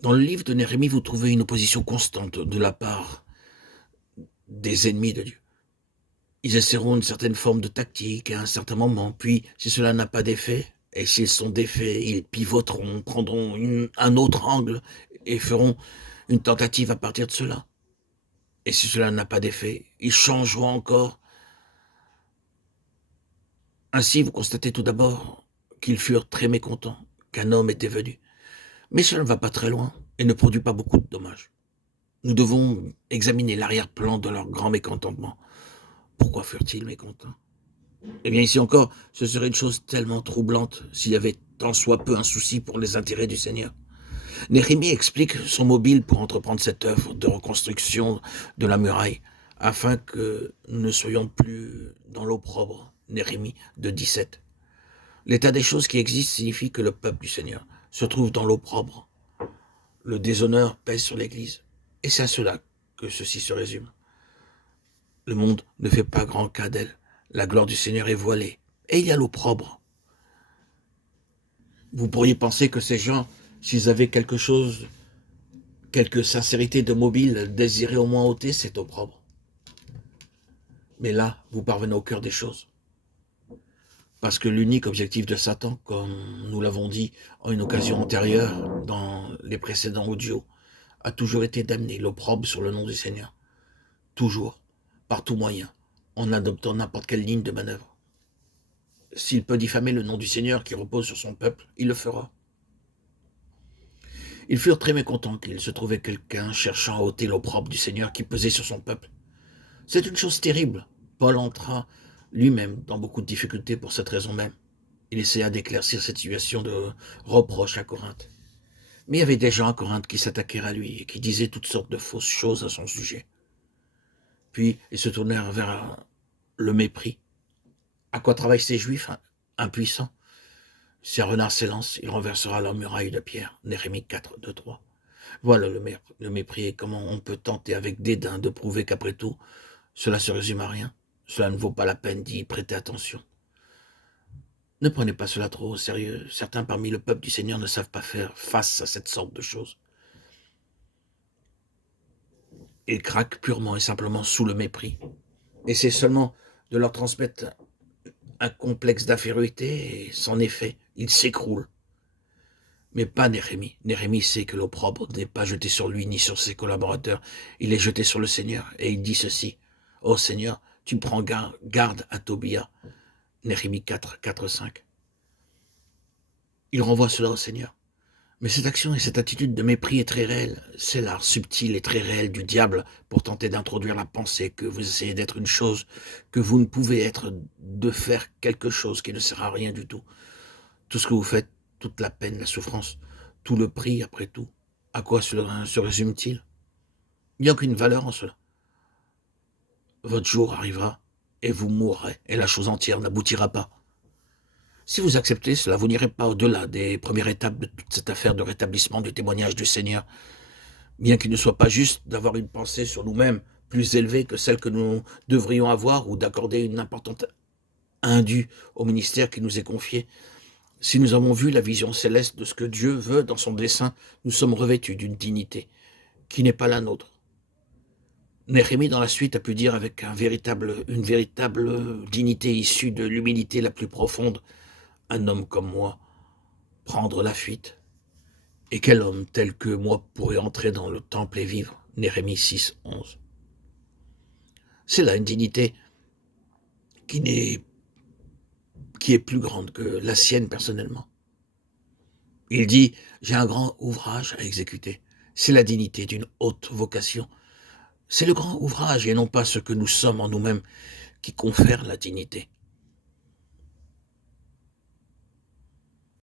Dans le livre de Néhémie, vous trouvez une opposition constante de la part des ennemis de Dieu. Ils essaieront une certaine forme de tactique à un certain moment, puis si cela n'a pas d'effet, et s'ils sont défaits, ils pivoteront, prendront un autre angle et feront une tentative à partir de cela. Et si cela n'a pas d'effet, ils changeront encore. Ainsi, vous constatez tout d'abord qu'ils furent très mécontents qu'un homme était venu. Mais cela ne va pas très loin et ne produit pas beaucoup de dommages. Nous devons examiner l'arrière-plan de leur grand mécontentement. Pourquoi furent-ils mécontents? Eh bien, ici encore, ce serait une chose tellement troublante s'il y avait tant soit peu un souci pour les intérêts du Seigneur. Néhémie explique son mobile pour entreprendre cette œuvre de reconstruction de la muraille, afin que nous ne soyons plus dans l'opprobre. Néhémie de 17. L'état des choses qui existe signifie que le peuple du Seigneur se trouve dans l'opprobre. Le déshonneur pèse sur l'Église. Et c'est à cela que ceci se résume. Le monde ne fait pas grand cas d'elle. La gloire du Seigneur est voilée. Et il y a l'opprobre. Vous pourriez penser que ces gens, s'ils avaient quelque chose, quelque sincérité de mobile, désiraient au moins ôter cet opprobre. Mais là, vous parvenez au cœur des choses. Parce que l'unique objectif de Satan, comme nous l'avons dit en une occasion antérieure dans les précédents audios, a toujours été d'amener l'opprobre sur le nom du Seigneur. Toujours, par tout moyen, en adoptant n'importe quelle ligne de manœuvre. S'il peut diffamer le nom du Seigneur qui repose sur son peuple, il le fera. Ils furent très mécontents qu'il se trouvait quelqu'un cherchant à ôter l'opprobre du Seigneur qui pesait sur son peuple. C'est une chose terrible. Paul entra lui-même dans beaucoup de difficultés pour cette raison même. Il essaya d'éclaircir cette situation de reproche à Corinthe. Mais il y avait des gens à Corinthe qui s'attaquèrent à lui et qui disaient toutes sortes de fausses choses à son sujet. Puis ils se tournèrent vers le mépris. À quoi travaillent ces Juifs impuissants? Si un renard s'élance, il renversera leur muraille de pierre. Néhémie 4, 2, 3. Voilà le mépris et comment on peut tenter avec dédain de prouver qu'après tout, cela se résume à rien. Cela ne vaut pas la peine d'y prêter attention. Ne prenez pas cela trop au sérieux. Certains parmi le peuple du Seigneur ne savent pas faire face à cette sorte de choses. Ils craquent purement et simplement sous le mépris. Et c'est seulement de leur transmettre un complexe d'infériorité et sans effet, ils s'écroulent. Mais pas Néhémie. Néhémie sait que l'opprobre n'est pas jeté sur lui ni sur ses collaborateurs. Il est jeté sur le Seigneur. Et il dit ceci. Ô Seigneur, tu prends garde à Tobia. Néhémie 4, 4, 5. Il renvoie cela au Seigneur. Mais cette action et cette attitude de mépris est très réelle. C'est l'art subtil et très réel du diable pour tenter d'introduire la pensée que vous essayez d'être une chose, que vous ne pouvez être, de faire quelque chose qui ne sert à rien du tout. Tout ce que vous faites, toute la peine, la souffrance, tout le prix après tout, à quoi cela se résume-t-il? Il n'y a aucune valeur en cela. Votre jour arrivera et vous mourrez et la chose entière n'aboutira pas. Si vous acceptez cela, vous n'irez pas au-delà des premières étapes de toute cette affaire de rétablissement du témoignage du Seigneur, bien qu'il ne soit pas juste d'avoir une pensée sur nous-mêmes plus élevée que celle que nous devrions avoir ou d'accorder une importance indue au ministère qui nous est confié. Si nous avons vu la vision céleste de ce que Dieu veut dans son dessein, nous sommes revêtus d'une dignité qui n'est pas la nôtre. Néhémie, dans la suite, a pu dire avec une véritable dignité issue de l'humilité la plus profonde, un homme comme moi, prendre la fuite. Et quel homme tel que moi pourrait entrer dans le temple et vivre? Néhémie 6, 11. C'est là une dignité qui est plus grande que la sienne personnellement. Il dit, j'ai un grand ouvrage à exécuter. C'est la dignité d'une haute vocation. C'est le grand ouvrage et non pas ce que nous sommes en nous-mêmes qui confère la dignité.